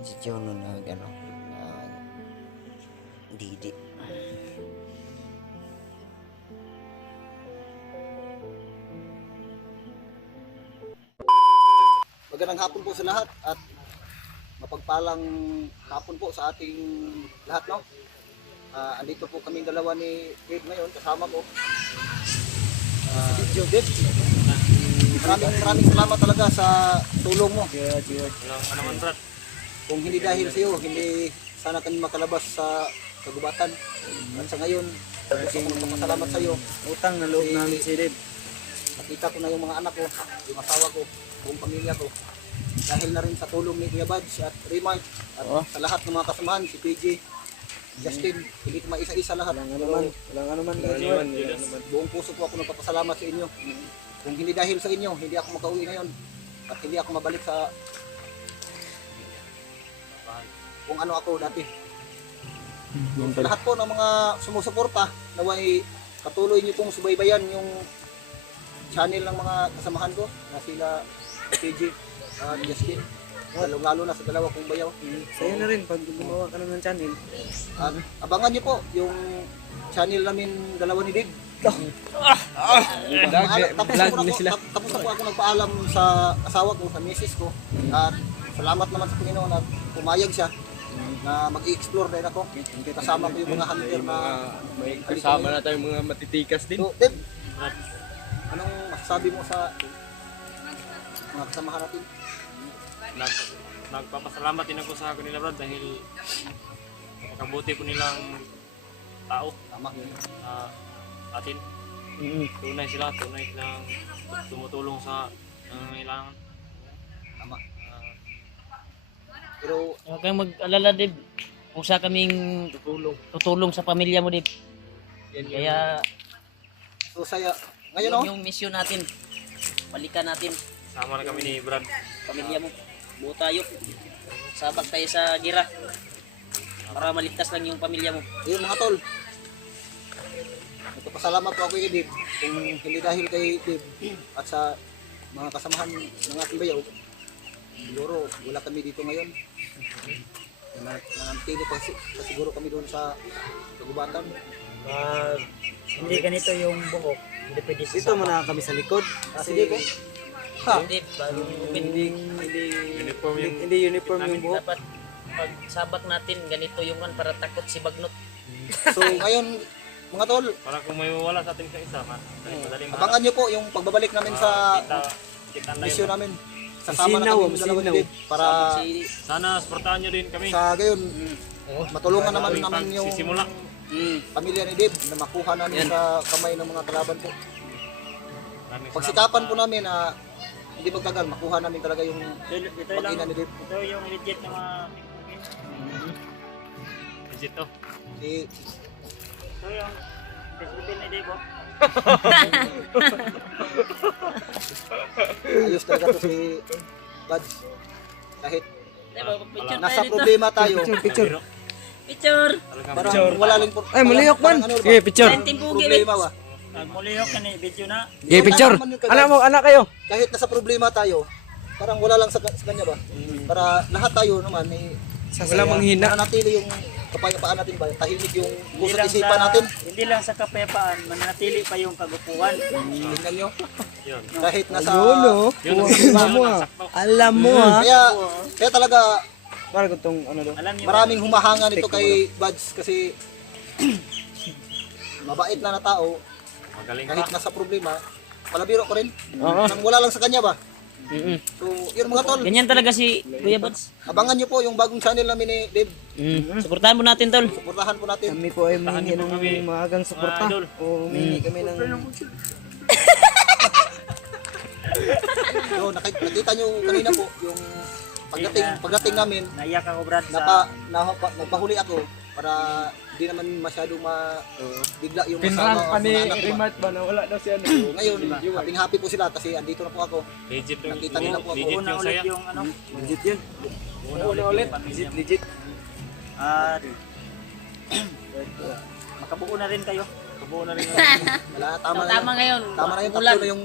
si Jono na ano, Didi. Magandang hapon po sa lahat at mapagpalang hapon po sa ating lahat, no? Andito po kaming dalawa ni Dave ngayon, kasama ko. Dave, maraming salamat talaga sa tulong mo. Walang naman, Brad. Kung hindi dahil sa iyo, hindi sana kami makalabas sa kagubatan. At sa ngayon, gusto ko magpapasalamat sa iyo. Utang na loob namin si Dave. Nakita ko na yung mga anak ko, yung asawa ko, buong pamilya ko. Dahil na rin sa tulong ni Kuya Bads at Raymond at sa lahat ng mga kasamahan, si PJ, Justin, hindi ko maisa-isa lahat. Walang ano man. Buong puso ko ako nagpapasalamat sa inyo. Kung hindi dahil sa inyo, hindi ako makauwi ngayon at hindi ako mabalik sa kung ano ako dati. Sa lahat po ng mga sumusuporta, naway patuloy niyo pong subaybayan yung channel ng mga kasamahan ko na sila PJ at Justin. Lalo na sa dalawa kong bayaw. Sa'yo na rin pag gumawa ka ng channel. At abangan niyo po yung channel namin dalawa ni Dave. Tapos na po ako nagpaalam sa asawa ko, sa misis ko. At salamat naman sa Panginoon at pumayag siya na mag-i-explore din ako. Kasama ko yung mga hunter na may kasama na tayong mga matitikas din. So, Dave, anong masasabi mo sa mga kasamahan natin? Nagpapasalamat din ako sa kanila, Brad, dahil napakabuti po nilang tao Tama. atin. Tunay silang tumutulong sa nangangailangan. Tama. Pero Huwag kang mag-alala, Dib. Kung sa kaming tutulong sa pamilya mo, Dib. Kaya so saya ngayon, no? yung mission natin, balikan natin Sama na kami ni Brad. pamilya mo. Buo tayo. Sabak tayo sa gira. Para maligtas lang yung pamilya mo. Ayun mga tol. Nagpapasalamat po ako kay Dave. Kung hindi dahil kay Dave at sa mga kasamahan ng ating bayaw, siguro wala kami dito ngayon. Nanantili pa siguro kami doon sa kagubatan. Hindi ganito yung buhok. Hindi pwede Dito muna kami sa likod. Kasi Dave, ha? Dib, Hindi uniform yung buhok. dapat pag sabak natin, ganito yung kan para takot si Bagnot. So ngayon, mga tol, Para kung may wala sa atin sa isa, madaling abangan nyo po yung pagbabalik namin sa kita na mission yun. namin. Sasama na kami yung dalawa ni Dave para Sana supportahan nyo din kami. sa gayon matulungan naman namin yung Sisimula. pamilya ni Dave na makuha namin sa kamay ng mga kalaban po. Maraming Pagsikapan po namin na hindi magtagal, makuha namin talaga yung Ito lang. pag-ina ni Dave. Ito yung legit na mga Legit to. Si, ito yung description ni Dave. ayos talaga to si Buds. Kahit Diba, picture nasa tayo dito. problema tayo, Picture. parang wala lang po. Ay, muliyok man. Parang ano ba? Okay, picture. Team Pugi, Problema ba? Nagmuliyok ka ni video na. Okay, picture. Anak mo, anak kayo. Kahit nasa problema tayo, parang wala lang sa kanya ba? Para lahat tayo naman eh, Wala manghina. mananatili yung kapayapaan natin ba? Tahimik yung Hindi puso at lang isipan natin. hindi lang sa kapayapaan, mananatili pa yung kagupuan. Tingnan nyo. Yun. Kahit nasa... Yun Alam mo ah. Alam mo ah. Kaya talaga Parang itong ano daw. Alam niyo, maraming humahanga nito kay Buds kasi mabait na tao Magaling kahit pa. nasa problema. Palabiro ko rin. Oo. Nang wala lang sa kanya ba? So, yun mga tol. Ganyan talaga si Kuya Buds. Abangan nyo po yung bagong channel namin ni Dave. Suportahan mo natin, tol. Suportahan po natin. Kami po ay humingi po kami, ng maagang suporta. idol. O humingi kami ng... So, nakita nyo kanina po yung pagdating namin, naiyak ako Brad sa nagpahuli ako para di naman masyado bigla yung Pinrank kasama pa ni mga anak ko ba. Remat ba na wala daw siya. So, ngayon, happy po sila kasi andito na po ako. Legit yung Nakita nila po ako. legit una yung ulit saya. yung ano. Legit yun. Una ulit. Legit. At makabuo na rin kayo. Kabuo na rin. Wala, tama na Tama yun. ngayon. Tama na yun, Ulan. tatlo na yung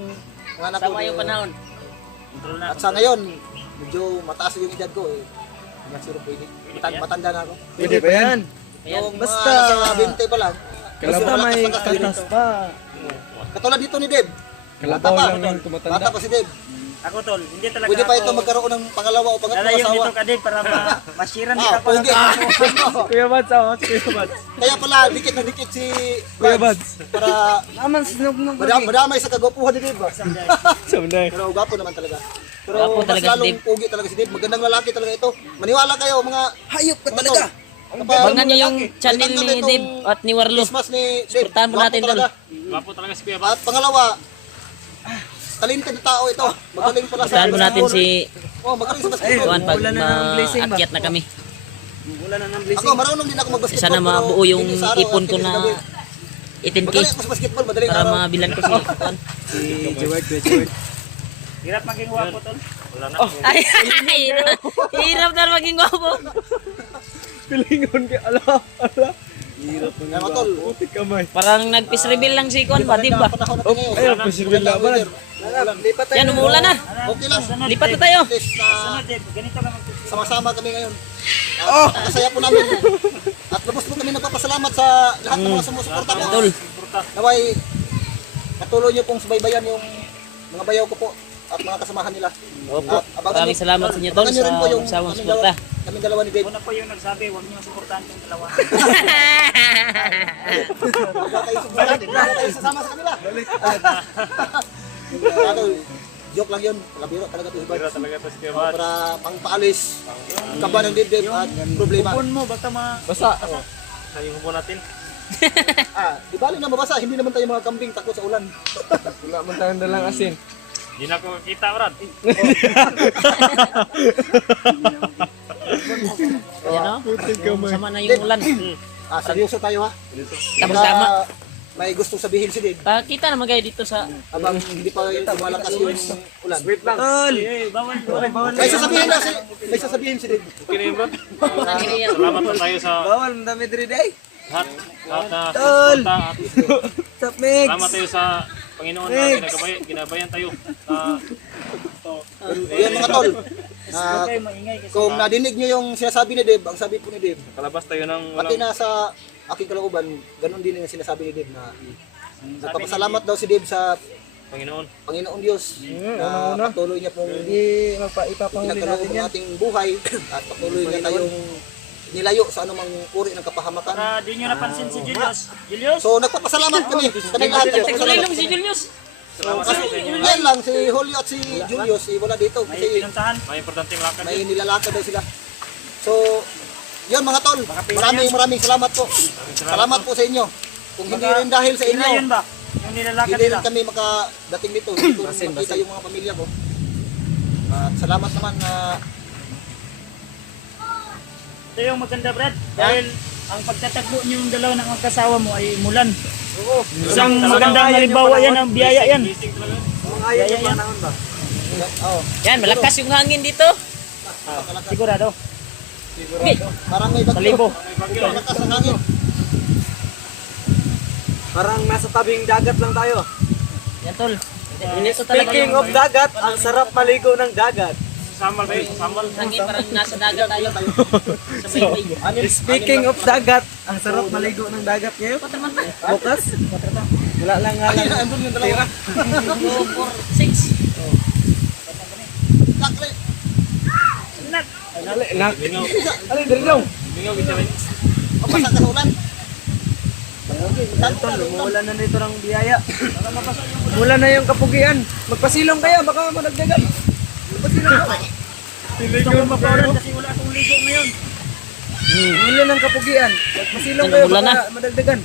mga anak ko. Sama yung panahon. Control na. At sa ngayon, medyo mataas yung edad ko eh. Hanggang 0 pwede. Matanda na ako. Pwede pa yan. Ayan. Yung basta- mga nasa 20 pa lang. Basta may katas pa. Katulad dito ni Deb. Kalabaw Bata lang pa. yung tumatanda. Bata pa si Deb. Ako tol, hindi talaga Pwede pa ito ako magkaroon ng pangalawa o pangatlong lalayo asawa. dito kadib para masiran din Ah, ako pwede. Kuya Bads, Kuya Bads. Kaya pala, dikit na dikit si Kuya Bads. Bads. Para Naman, sinug nung madamay sa kagwapuhan ni Deb. Sabi Pero gwapo naman talaga. Pero Gwapo mas talaga si lalong Deb. pugi talaga si Deb. Magandang lalaki talaga ito. Maniwala kayo mga hayop ka talaga. Abangan niyo yung channel ni Dib at ni Warlo. Christmas ni Deb. Supportahan mo Gwapo natin, talaga. Gwapo talaga si Kuya Bats. At pangalawa, talented na tao ito. Magaling pala sa Supportahan mo natin si Oh, magaling sa basketball. Juan pag maakyat na kami. wala na ng blessing. Ako, marunong din ako mag-basketball. Sana pero mabuo yung hindi sa araw ipon at ko hindi sa na gabi. 18K Magaling ako sa basketball, madaling para araw. mabilan ko si Juan. Si Jeward, Kuya Jeward. Hirap maging wapo tol. Wala na. Ay, hirap na maging gwapo. Pilingon ka, ala. Hirap mo Kaya mga tol, Putik kamay. Parang nag-peace reveal lang si Juan ba, di ba? panahon natin ngayon. Ayun, pasilbil laban. Lipat Yan, umuulan na. Okay lang. Lipat na tayo. At least na Sunod Dib, ganito lang mag sama-sama kami ngayon. At kasaya po namin. At lubos po kami nagpapasalamat sa lahat ng mga sumusuporta po. Tol. Naway, patuloy niyo pong subaybayan yung mga bayaw ko po at mga kasamahan nila. Opo. At abangan Maraming niyo- salamat sa inyo tol abangan niyo sa rin po yung usawang kaming suporta. kaming dalawa ni Dave. Una po yung nagsabi, huwag niyo suportahan yung dalawa. Wala kayo subaybayan. Wala kayo sasama sa kanila. Ano, joke lang yun. Labiro talaga ito si Pero Bart. talaga to si Kuya Bats. Para pangpaalis ang kaba ng dibdib at problema. Pun mo, basta Basta. Sa yung upo natin. Di bali na mabasa, hindi naman tayo mga kambing takot sa ulan. Wala man tayong dalang asin. Hindi na ako makita, Brad. Ayan o. Putik kamay. Sama na yung ulan. Seryoso tayo ha. Tama-tama. May gustong sabihin si Dave. Pakita naman kayo dito sa... Habang hindi pa lumalakas yung ulan. Tol! May sasabihin na si Dave. Okay na yun, Brad. Salamat po tayo sa Bawal, madami diri day. lahat na Tol! suporta at Stop mix! salamat tayo sa Panginoon na ginabayan tayo. Yun mga tol. kayo maingay kasi Kung nadinig niyo yung sinasabi ni Dave, ang sabi po ni Dave, Kalabas tayo ng pati walang na sa aking kalooban, ganun din yung sinasabi ni Dave na nagpapasalamat daw si Dave sa Panginoon. Panginoong Diyos na patuloy niya pong Hindi, ipapahuli natin pinagkaloob ng yan. ating buhay at patuloy niya tayong nilayo sa anumang uri ng kapahamakan. para di nyo napansin si Julius. Julius? So nagpapasalamat kami. Kami lahat Nagsulilong si Julius. Salamat Kasi po sa inyo. ngayon lang si Julio at si Julius wala dito May kasi pinuntahan. May importanteng lakad may yun. nilalakad daw sila. So, yun mga tol, maraming salamat po. Salamat po sa inyo. Kung hindi rin dahil sa Sila inyo, yun ba? Yung nilalakad hindi nila. rin kami makadating dito. Hindi ko makita yung mga pamilya ko. At salamat naman na Ito yung maganda Brad. Dahil ang pagtatagpo niyo yung dalawa ng magkasawa mo ay mulan. Isang magandang halimbawa yan, ang biyaya yan. Gising talaga. Biyaya yan. Yan, malakas yung hangin dito. Sigurado. parang may bagyo. Salibo. Malakas ang hangin. Parang nasa tabing dagat lang tayo. Yan tol. Dito talaga Speaking yung of dagat, ang sarap maligo ng dagat. Samal kayo, samal. hangin, parang nasa dagat tayo. Sa baybay. Speaking of dagat, ang sarap maligo ng dagat ngayon. Bukas? Wala lang nga lang. Andun yung dalawa. 6. Takli. Nak. Bingaw. Alin, dali daw. Bingaw, bitawin. Mabasa ka sa ulan. Tol, umuulan na nito ng biyaya. Mula na yung kapugian. Magpasilong kayo, baka madagdagan. Magpasilong ka. Gusto ko mapaulan kasi wala akong ligo ngayon. Mula ng kapugian. Magpasilong Ito, kayo, umulan baka madagdagan.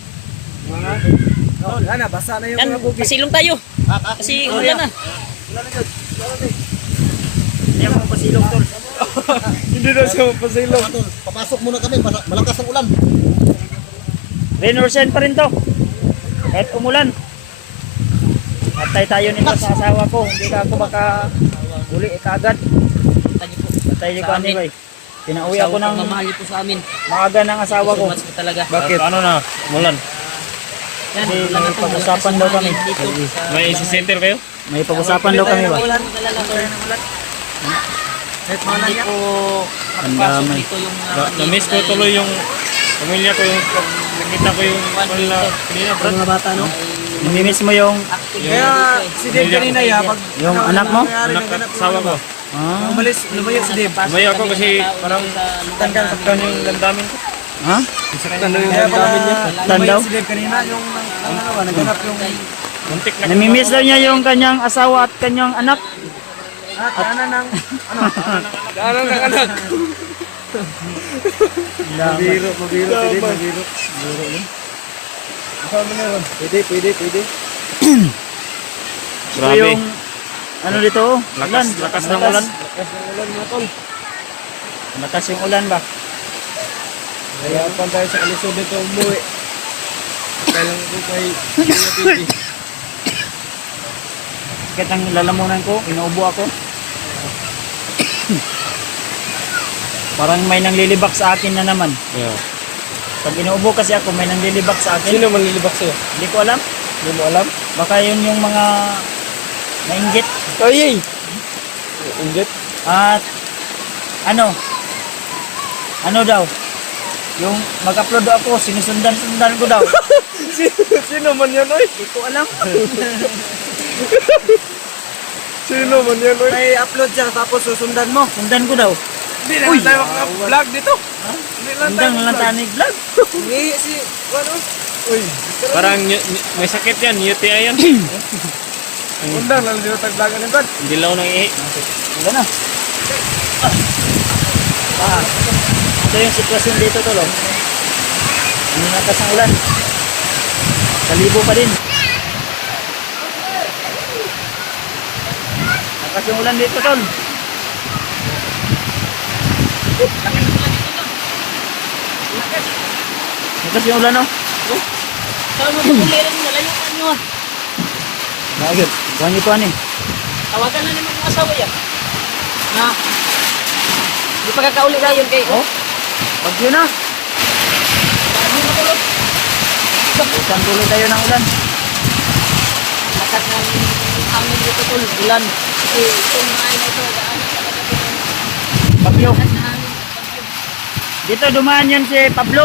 Oh, ana, basa na yung Yan, mga bugi. pasilong tayo. Kasi ulan na. Hindi ako pasilong tol. Hindi na siya magpasilong. Tol, papasok muna kami. Malakas ang ulan. Rain or shine pa rin to. Kahit umulan. Patay tayo nito sa asawa ko. Hindi ka ako baka uli kagad. Patay niyo ko ani bay. Pinauwi ako ng Mamahal po sa amin. maaga ng asawa ko. So much po talaga. Bakit? Ano na? Mulan. Yan, May ulan na po. pag-usapan daw kami. Dito. May isi-center kayo? May pag-usapan daw kami ba? Ulan, mag-alala ko. Kahit mga Hindi lang po Ang makapasok dami. dito yung Na-miss ko tuloy yung pamilya ko, yung pag nakita ko yung kanila kanina, Brad. mga bata, no? Namimiss mo yung Kaya si Dave kanina ya, pag Yung anak mo? Anak at asawa ko. umalis, lumayo si Dave. Lumayo ako kasi parang saktan yung damdamin ko. Ha? Kaya pala Tan daw? lumayo si Dave kanina, yung naghanap yung Muntik na Namimiss daw niya yung kanyang asawa at kanyang anak. daanan ng daanan ng anak. Mabiro si Dave, mabiro. Kasama na ron. Pwede. Ito yung ano dito? Oh, ulan. lakas ng ulan. Lakas ng ulan mga tol. Lakas yung ulan ba? Kaya pa tayo sa kalisod nito umuwi. Kailangan ko kay Kuya Pipi. Sakit ang lalamunan ko, inuubo ako. Parang may nanglilibak sa akin na naman. Yeah. Pag inuubo kasi ako, may nanglilibak sa akin. Sino man nilibak sa'yo? Hindi ko alam. Hindi mo alam? Baka yun yung mga nainggit. Ay! Inggit? At ano daw? Yung mag-upload ako, sinusundan-sundan ko daw. Sino man yan, oy? Hindi ko alam. Sino man yan, oy? May upload siya, tapos susundan mo. Sundan ko daw. Hindi na lang tayo maka-vlog dito. Hindi lang tayo Sundan lang tayo ni vlog. Hindi si, ano? Uy, Parang may sakit yan, UTI yan. undang lang dito tag-vlogan ng God. Dilaw ng ihi. Wala na. Ito yung sitwasyon dito tol. Ang lakas ng ulan. Kalibo pa din. Lakas yung ulan dito tol. Lakas yung ulan, no? Saan mo pulirin mo? Layuan nyo. Bakit? Buwan nyo tuwan eh. Tawagan na naman yung asawa yan. Na, di pa kakauli na yun kay, oh. Pag yun na. Isang tuloy tayo ng ulan. Lakas ng amin dito tol, ulan. Eh, itong mga ina ito, daanan talaga ito. Bagyo. Lakas na hangin. Dito dumaan yan si Pablo.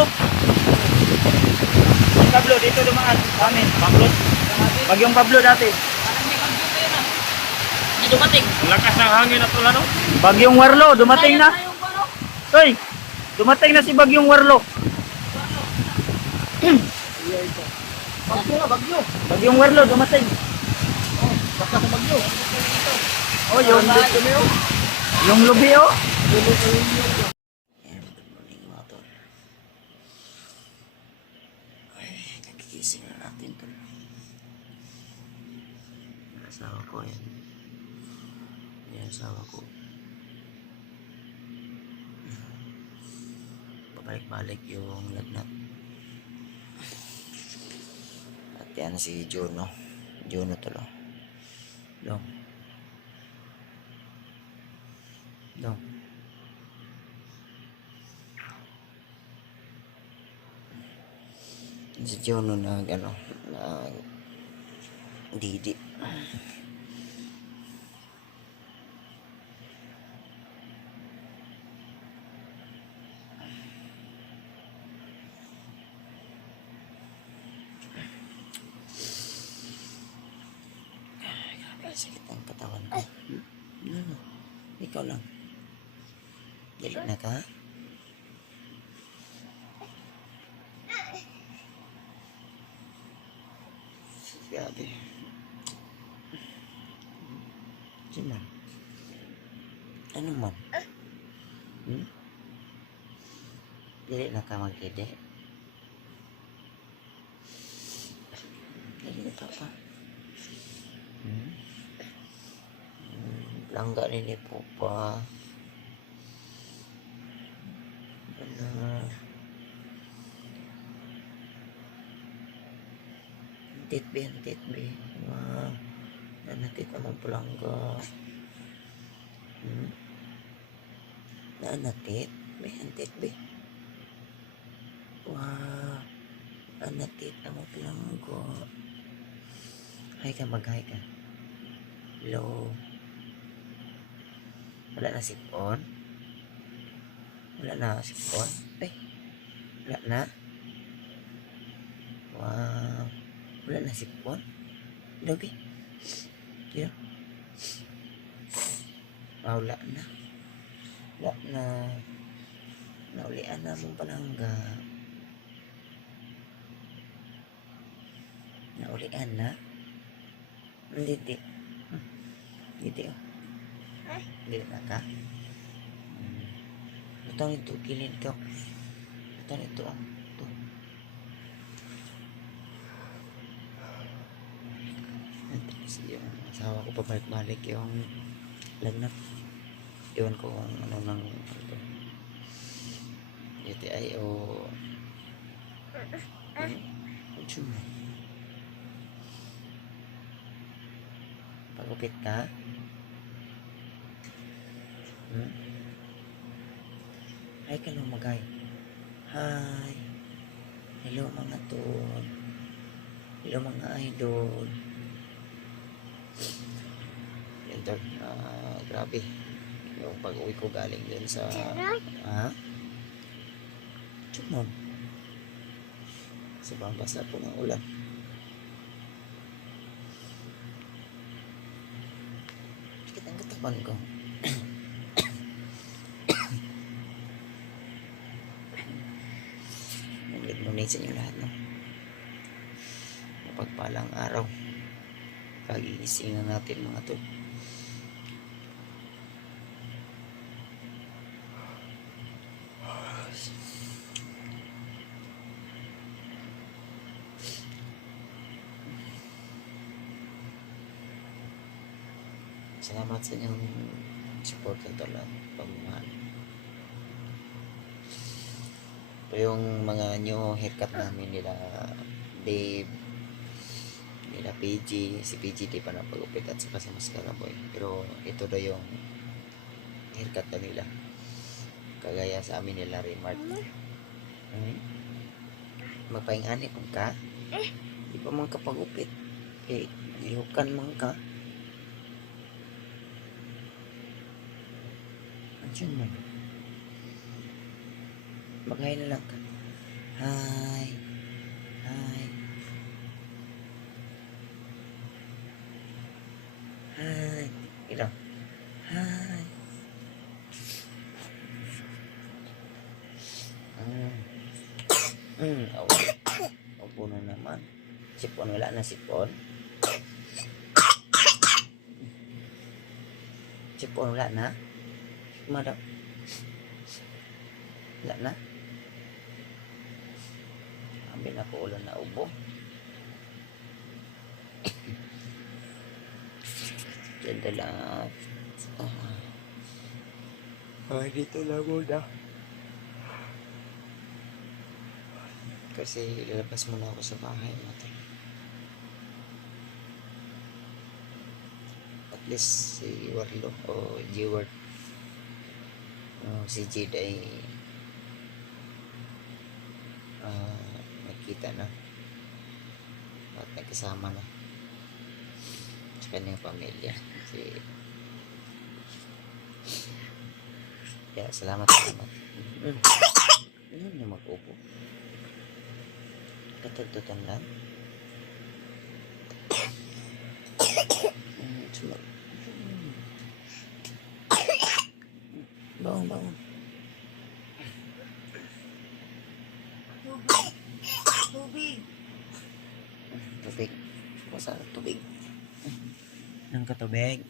Si Pablo, dito dumaan. Sa amin. Pablo. Bagyong Pablo dati. Parang may bagyo kayo na. Hindi dumating. Ang lakas ng hangin at ulan, no? Bagyong Warlo, dumating na. Sayang tayong ano? Hoy, dumating na si Bagyong Warlo. Bagyo na, bagyo. Bagyong Warlo, dumating. Basta sa bagyo. Oh, yung lubi, oh. Nagigising na natin tol. Yung asawa ko yan. Yung asawa ko. Babalik-balik yung lagnat. At yan si Juno. Juno tol. Dong. Dong. Si Juno na didi. Grabe, sakit ng katawan ko. Ano? Ikaw lang. Dali na ka? Grabe. Gimana? Ano man? Dili na ka magkide? Dili na pa. Langga nini po pa. Antitbe. Nanatit naman pulangga. Naanatit? May antitbe. Wah, anatit naman pulangga. Hay ka, mag-hay ka. Hello. Wala na sipon. Wala na sipon. Ay. Wala na. Wow. Wala na sipon. Labi. Kira. Wala na. Wala na. Naulian na mong palangga. Naulian na. Hindi. Hindi. Hindi na ka. Ito ito. Kilid ito. Ito. Ito. Yung asawa ko pabalik-balik yung lagnat. Iwan ko kung ano nang ito. UTI o pagupit ka. Ay ka lumagay. Hi. Hello mga tol. Hello mga idol. Yan tol. Grabe. Yung pag-uwi ko galing dyan sa Chumon. Sa basa po ng ulan. Sakit ang katawan ko. Good morning sa inyo lahat, no? Mapagpalang araw. Kagigising na natin mga tol. Salamat sa inyong support at pagmamahal. Ito yung mga new haircut namin nila Dave, nila PG, si PG di pa napagupit at saka si Mascara Boy. Pero ito daw yung haircut na nila. Kagaya sa amin nila Remark. Magpaingani kung ka. Di pa man kapagupit. Lihukan man ka. Andiyan mo. Mag-hi na lang ka. Hi. Hi. Hi. Ito. Hi. Opo na naman. Sipon, wala na sipon. Sipon, wala na. Madam. Wala na. Ambil na po ulan na ubo. Ganda lang. Dito lang muna. Kasi lalabas muna ako sa bahay natin. At least si Warlo o G-Word si Jade ay nakita na at nagkasama na sa kanyang pamilya. Kaya salamat. Ano na mag-upo? Katagtutan lang. Bangun. Tubig. Basta tubig. Nang katubig.